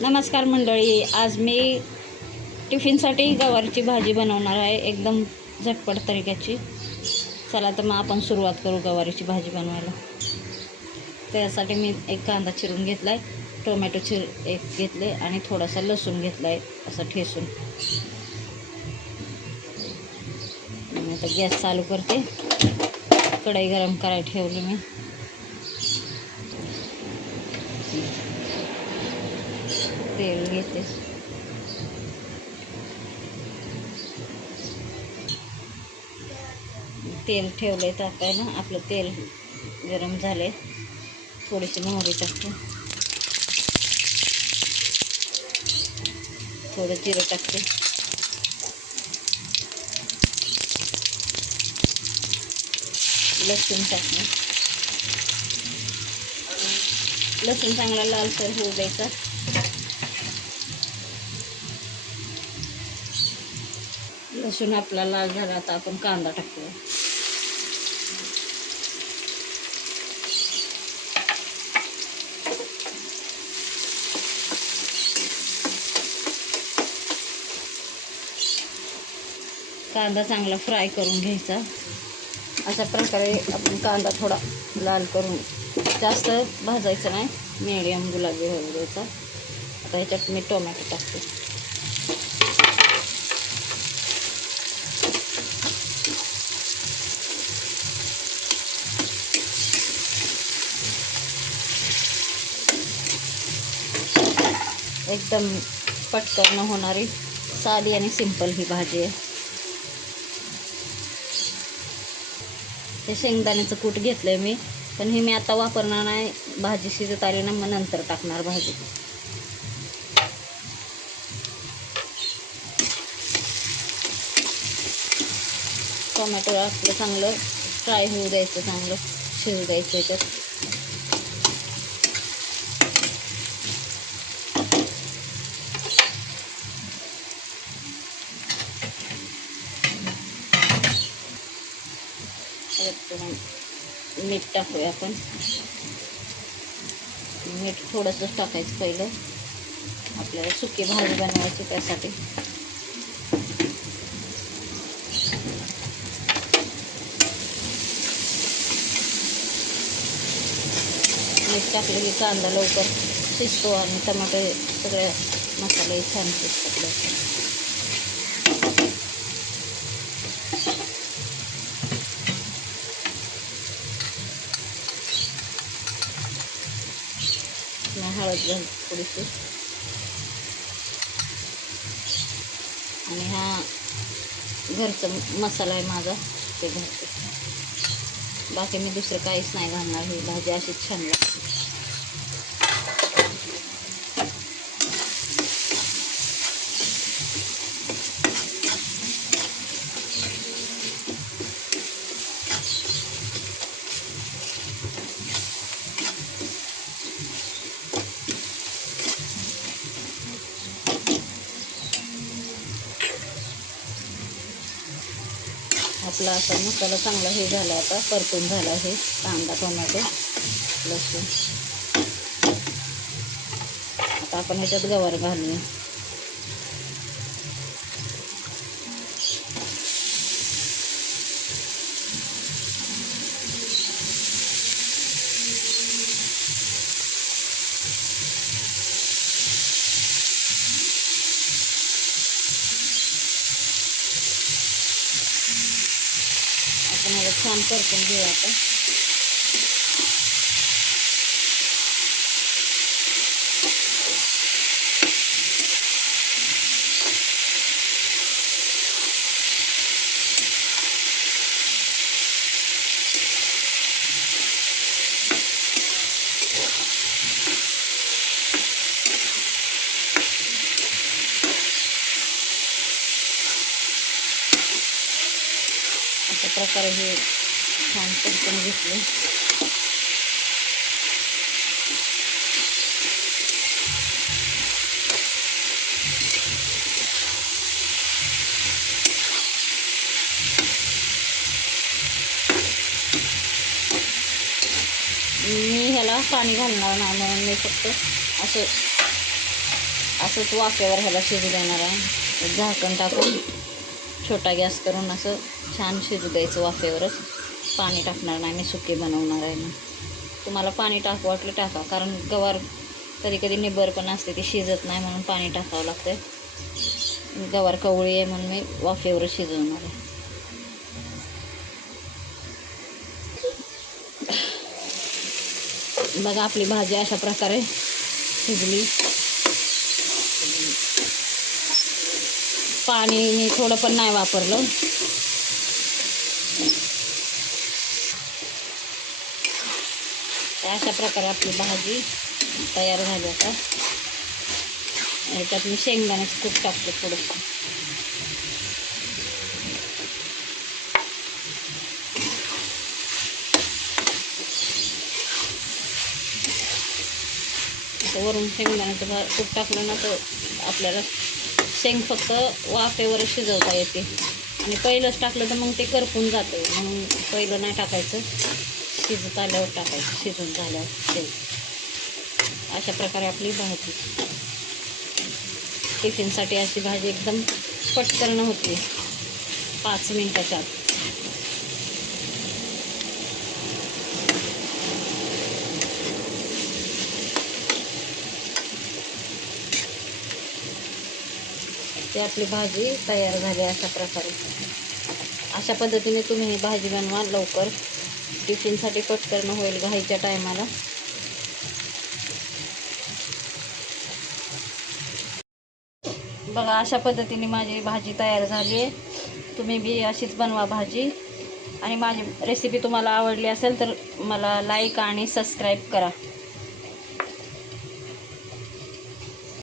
नमस्कार मंडळी आज मी टिफिनसाठी गवारीची भाजी बनवणार आहे एकदम झटपट तरीक्याची. चला तर मग आपण सुरुवात करू गवारीची भाजी बनवायला. त्यासाठी मी एक कांदा चिरून घेतला आहे टोमॅटो चिर एक घेतले आणि थोडासा लसूण घेतला आहे असं ठेसून. आणि आता गॅस चालू करते. कढई गरम करायला ठेवली मी. तेल घेते. तेल ठेवलंय ना आपलं तेल गरम झाले थोडीशी मोहरी टाकते. थोडं जिरं टाकते. लसूण टाकते. लसूण चांगला लालसर होऊ द्यायचा. लसूण आपला लाल झाला आता आपण कांदा टाकूया कांदा चांगला फ्राय करून घ्यायचा. अशा प्रकारे आपण कांदा थोडा लाल करून जास्त भाजायचा नाही. मिडियम गुलाबी होऊ द्यायचा आता ह्याच्यात मी टोमॅटो टाकते. एकदम पटकन होणारी साधी आणि सिंपल ही भाजी आहे. ते शेंगदाण्याचं कूट घेतलं आहे मी पण हे मी आता वापरणार नाही. भाजी शिजत आली ना मग नंतर टाकणार भाजी. टोमॅटो आपलं चांगलं फ्राय होऊ द्यायचं चांगलं शिजू द्यायचं याच्यात मीठ टाकूया आपण. मीठ थोडंसं टाकायचं पहिलं. आपल्याला सुकी भाजी बनवायची त्यासाठी. मीठ टाकलं की कांदा लवकर शिजतो आणि टमाटे सगळे मसाले छान शिजतात. लवकर हळद घाल थोडीशी. आणि हा घरचा मसाला आहे माझा ते घालते बाकी मी दुसरं काहीच नाही घालणार ही भाजी अशीच छान लागते. आपला असा मसाला चांगला हे झाला आता परतून झाला हे कांदा टोमॅटो लसूण. आता आपण ह्याच्यात गवार घालूया. छान परतून घेऊ आता. अशा प्रकारे हे छान परतून घेतले. मी ह्याला पाणी घालणार नाही म्हणून मी फक्त असं असंच वाफ्यावर ह्याला शिजू देणार आहे. झाकण टाकून. छोटा गॅस करून असं छान शिजू द्यायचं वाफेवरच. पाणी टाकणार नाही मी सुके बनवणार आहे ना. तुम्हाला पाणी टाकू वाटलं टाका कारण गवार कधी कधी निबर पण असते ती शिजत नाही म्हणून पाणी टाकावं लागतं गवार कवळी आहे म्हणून मी वाफेवर शिजवणार आहे. बघा आपली भाजी अशा प्रकारे शिजली. पाणी मी थोडं पण नाही वापरलं. तर अशा प्रकारे आपली भाजी तयार झाली आता. याच्यात मी शेंगदाण्याचं कूट टाकते थोडंसं. वरून शेंगदाण्याचं भा खूप टाकलं ना तर आपल्याला शेंग फक्त वाफेवर शिजवता येते. आणि पहिलंच टाकलं तर मग ते करपून जातं. म्हणून पहिलं नाही टाकायचं. शिजत आल्यावर टाकायचं. शिजून झाल्यावर शेंग. अशा प्रकारे आपली भाजी. टिफिनसाठी अशी भाजी एकदम पटकन होती. पाच मिनटाच्या आत. ती आपली भाजी तयार झाली अशा प्रकारे. अशा पद्धतीने तुम्ही ही भाजी बनवा लवकर. टिफिनसाठी पटकरणं होईल घाईच्या टायमाला. बघा अशा पद्धतीने माझी भाजी तयार झाली आहे. तुम्ही बी अशीच बनवा भाजी. आणि माझी रेसिपी तुम्हाला आवडली असेल तर मला लाईक आणि सबस्क्राईब करा.